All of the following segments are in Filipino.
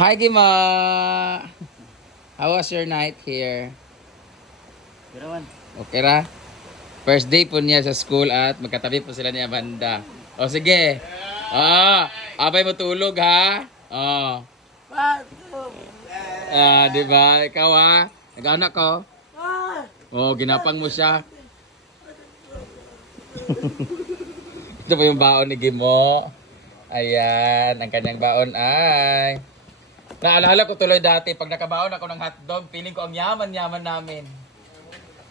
Hi, Kima. How was your night here? Good one. Okay ra. First day po niya sa school at magkatabi po sila ni Amanda. O sige. oh, sige. Ah, abay mo tulog ha. Oh. Patog. Ah, di ba? Ikaw ha? Nag-anak ko? Oh, ginapang mo siya. Ito po yung baon ni Gimo. Ayan, ang kanyang baon ay... Naalala ko tuloy dati, pag nakabaon ako ng hotdog, feeling ko ang yaman-yaman namin.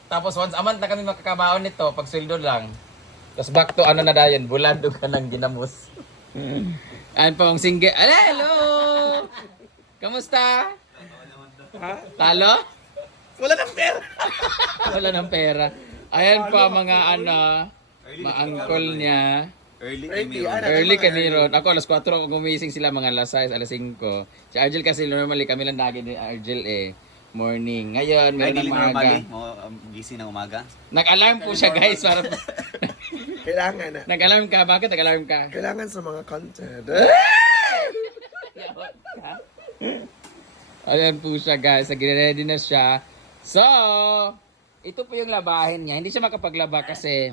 Tapos once a month na kami makakabaon nito, pag sweldo lang. Tapos back to ano na dayon, bulando ka ng ginamus. Ayan po, ang single. Hello! hello! Kamusta? Talo? Wala ng pera! Wala ng pera. Ayan po ang mga ano, maangkol niya. Early kay Meron. Early, early kay Meron. Ako, alas 4 ako gumising sila, mga alas 6, alas 5. Si Argel kasi normally kami lang nagin ni Argel eh. Morning. Ngayon, meron mo, um, ng umaga. Ay, gising ng umaga? Nag-alarm I mean, po normal. siya, guys. para... Kailangan na. Nag-alarm ka. Bakit nag-alarm ka? Kailangan sa mga content. Ayan po siya guys. Sige, okay, ready na siya. So, ito po yung labahin niya. Hindi siya makapaglaba kasi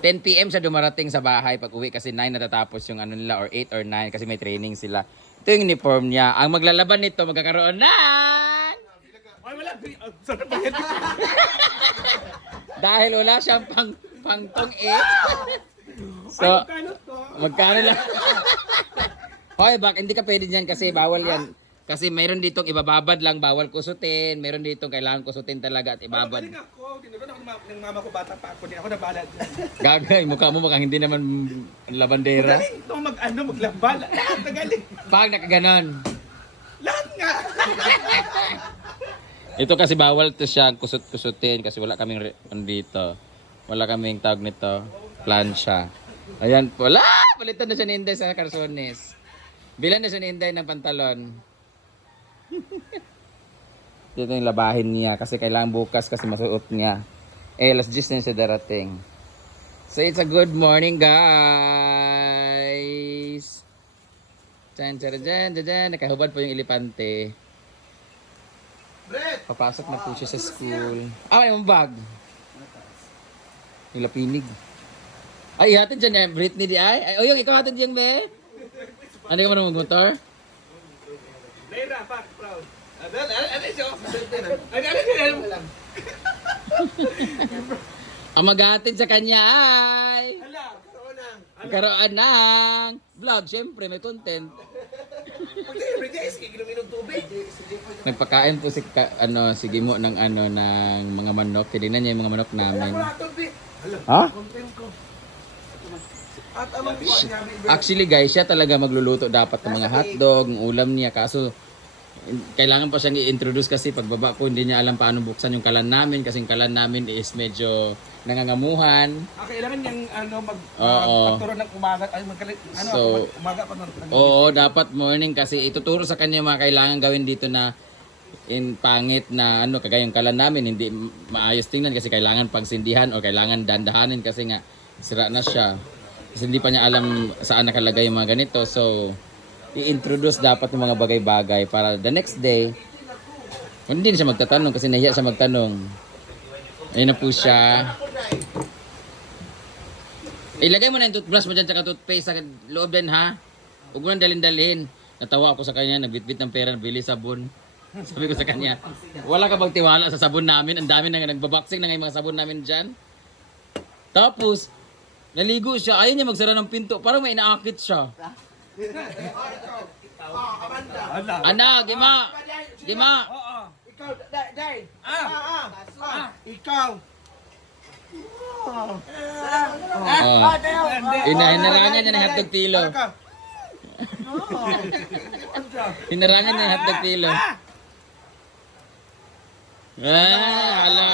10 p.m. siya dumarating sa bahay pag uwi kasi 9 natatapos yung ano nila or 8 or 9 kasi may training sila. Ito yung uniform niya. Ang maglalaban nito magkakaroon na... Dahil wala siyang pang pang tong eight. so, magkano lang. Hoy, bak, hindi ka pwede dyan kasi bawal yan. Kasi mayroon ditong ibababad lang, bawal kusutin. Mayroon ditong kailangan kusutin talaga at ibabad. Ay, ng mama ko bata pa ako, ako nabalad. Gagay, mukha mo mukhang hindi naman labandera. Magaling ito, mag-ano, maglambal. Lahat na galing. Pag nakaganan. Lahat nga. ito kasi bawal to siya kusot kusutin kasi wala kaming dito. Wala kaming tawag nito. Plansya. Ayan po. Wala! Palitan na siya ni Inday sa Carsonis. Bilan na siya ni Inday ng pantalon. dito yung labahin niya kasi kailangan bukas kasi masuot niya. Eh, alas 10 na siya So, it's a good morning, guys! Diyan, diyan, diyan, diyan. Nakahubad po yung elepante. Papasok wow. na po siya sa school. Ah, may bag. Yung lapinig. Ay, ihatid dyan yan. Britney di ay. Ay, uyong, ikaw hatid yan, be. ano ka mo naman motor? Lena, pack, proud. Ano siya? Ano siya? ang mag sa kanya ay Hala, karoon, ang, karoon ng vlog, syempre may content. Nagpakain po si ka, ano si Gimo ng ano ng mga manok. Kinina niya yung mga manok namin. Mo, ha? Huh? Si Actually guys, siya talaga magluluto dapat ng mga hotdog, ng ulam niya kaso kailangan pa siyang i-introduce kasi pagbaba po hindi niya alam paano buksan yung kalan namin kasi yung kalan namin is medyo nangangamuhan. Ah, kailangan okay, niyang ano, mag, oh, uh, uh, mag, mag ng umaga. So, ay, mag, ano, so, mag, umaga pa ng, Oo, oh, uh, dapat morning kasi ituturo sa kanya mga kailangan gawin dito na in pangit na ano kagaya ng kalan namin hindi maayos tingnan kasi kailangan pagsindihan o kailangan dandahanin kasi nga sira na siya kasi hindi pa niya alam saan nakalagay yung mga ganito so i-introduce dapat ng mga bagay-bagay para the next day, hindi na siya magtatanong kasi nahiya siya magtanong. Ayun na po siya. Ilagay mo na yung toothbrush mo dyan tsaka toothpaste sa loob din ha. Huwag mo nang dalin-dalin. Natawa ako sa kanya, nagbitbit ng pera, nabili sabon. Sabi ko sa kanya, wala ka bang tiwala sa sabon namin? Ang dami nang nagbaboxing na ngayon na mga sabon namin dyan. Tapos, naligo siya. Ayaw niya magsara ng pinto. Parang may inaakit siya. Ana, Dima. Gima. Ikaw, dai, dai. Ah. Ah. Ah. Ikaw. Inaranya na hapdag tilo. Inaranya na hapdag tilo. Ah, ala.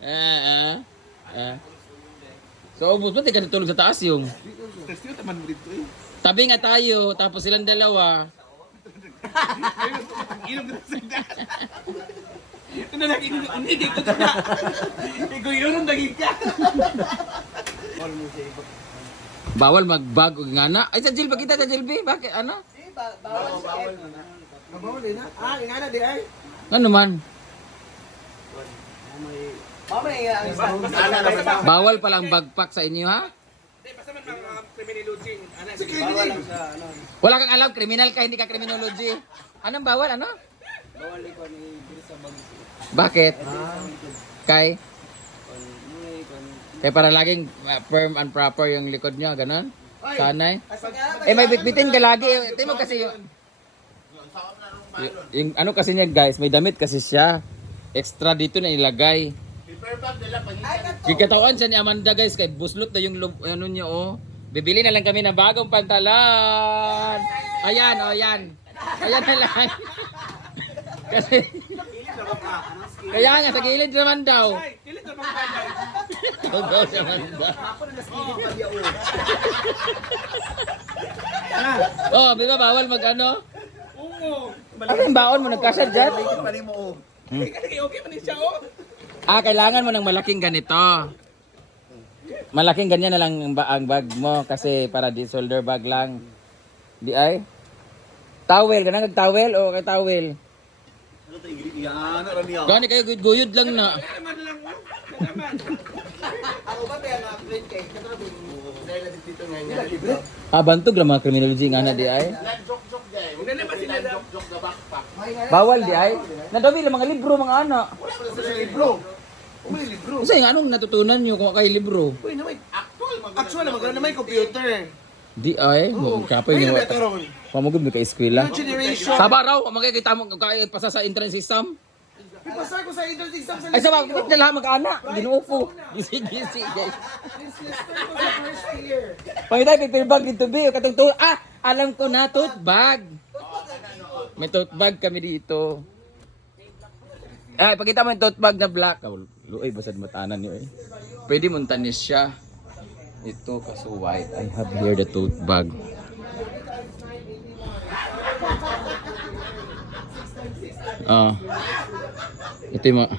Ah, ah. Ah. So, ombudsman, hindi ka natulog sa taas yung. Tabi nga tayo, tapos silang dalawa. yun, Bawal magbago nga na. Ay, sa Jilby, kita sa Jilby. Bakit, ano? No, bawal, no, bawal. Siya. Na. No, bawal, na. Ah, nga na, di ay. Ano man? Bawal pala ang bagpak sa inyo ha? Okay. Man, um, ano, bawal lang ano? Wala kang alam, criminal ka, hindi ka criminology. Anong bawal, ano? bawal ko ni sa Bakit? Ah. Kay? Microsoft. Kay Microsoft. Okay, para laging firm and proper yung likod niya, ganun? Sanay? Eh, may bitbitin ka lagi. Tingnan mo kasi yung... yung ano kasi niya guys, may damit kasi siya. Extra dito na ilagay. Kikatawan sa ni Amanda guys kay buslot na yung ano niya oh. Bibili na lang kami ng bagong pantalan. Ayan, oh, ayan. Ayan na lang. Kasi Kaya nga sa gilid naman daw. Gilid naman daw. naman Oh, di ba bawal mag ano? Oo. Ano yung baon mo? Nagkasar dyan? Okay, okay, okay, okay, okay, okay, Ah, kailangan mo ng malaking ganito. Malaking ganyan na lang ang, ba ang bag mo kasi para di shoulder bag lang. Di ay? Towel, ganang nag-towel o kay towel? Gani kayo guyod lang na. ah, bantog lang mga criminology nga na di ay? Bawal di ay? Nadami lang mga libro mga anak. Wala pala sa libro may libro. Kasi nga, anong natutunan niyo kung kay libro? Uy, na may actual. Mag- actual, mag- na pa. may computer. Di ay, mo oh. kapay niyo. Pamugod mo kay eskwela. Sabar raw, mga kita mo kay pasa sa internet system. Ipasa ko sa entrance exam sa Ay, sabar, na lang mag-ana. Ginuupo. Gisi, gisi, gisi. Pangitay, pipil bag dito bi. Katong to, ah, alam ko a, na, tote bag. May tote bag kami dito. Eh, pagkita mo yung tote bag na black. Oh, Luoy, basad matanan niyo eh. Pwede mong tanis siya. Ito, kaso white. I have here the tote bag. Ah. oh. Ito yung mga...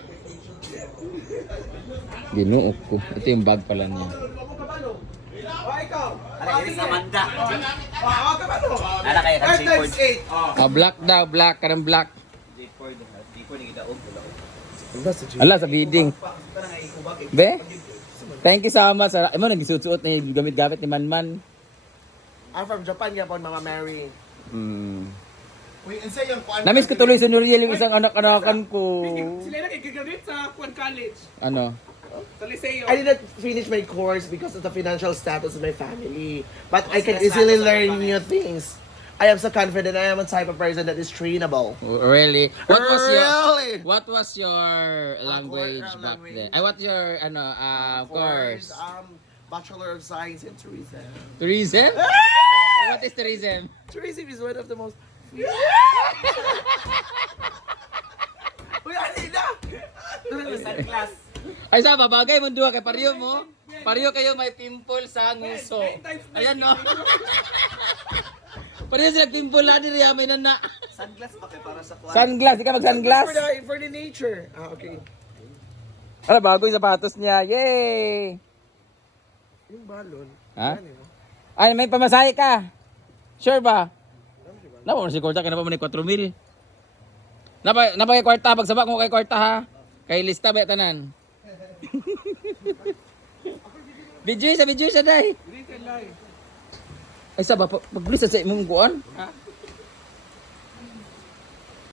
Ginuok ko. Ito yung bag pala niya. black daw, black. Karang black. Allah sa bidding. Be? Thank you so much. Sir. Ano nang gisuot-suot na yung gamit-gamit ni Manman? I'm from Japan, ya Japan, Mama Mary. Hmm. Wait, and say yung kwan Namiss ko tuloy sa Nuriel yung isang anak-anakan ko. Sila na kagagamit sa Kwan College. Ano? I did not finish my course because of the financial status of my family. But I can easily learn new things. I am so confident I am a type of person that is trainable. Really? What oh, was really? your What was your language course, uh, back language. then? I what your ano uh, of course? course. Um, Bachelor of Science in Tourism. Uh, tourism? Uh, ah! what is tourism? Tourism is one of the most Uy, class. Ay, sa babagay mundo duwa kay pariyo mo. Yeah, pariyo kayo may pimple sa nguso. Yeah, nine, nine, nine, Ayan, no? Pwede sila pimple na din riyama na nak? Sunglass pakai para sa Sunglass, ikaw mag-sunglass. For, the, for the nature. Ah, oke. Ano, okay. bago yung sapatos niya. Yay! Yung balon. Ah? Huh? Ay, may pamasahe ka. Sure ba? Napa mo si Kulta, kaya napa mo ni 4 mil. Napa, napa kay kwarta, pagsaba kau kay kwarta ha. Kay lista ba tanan? Bijuy sa bijuy sa day. Isa bapak pag-bless sa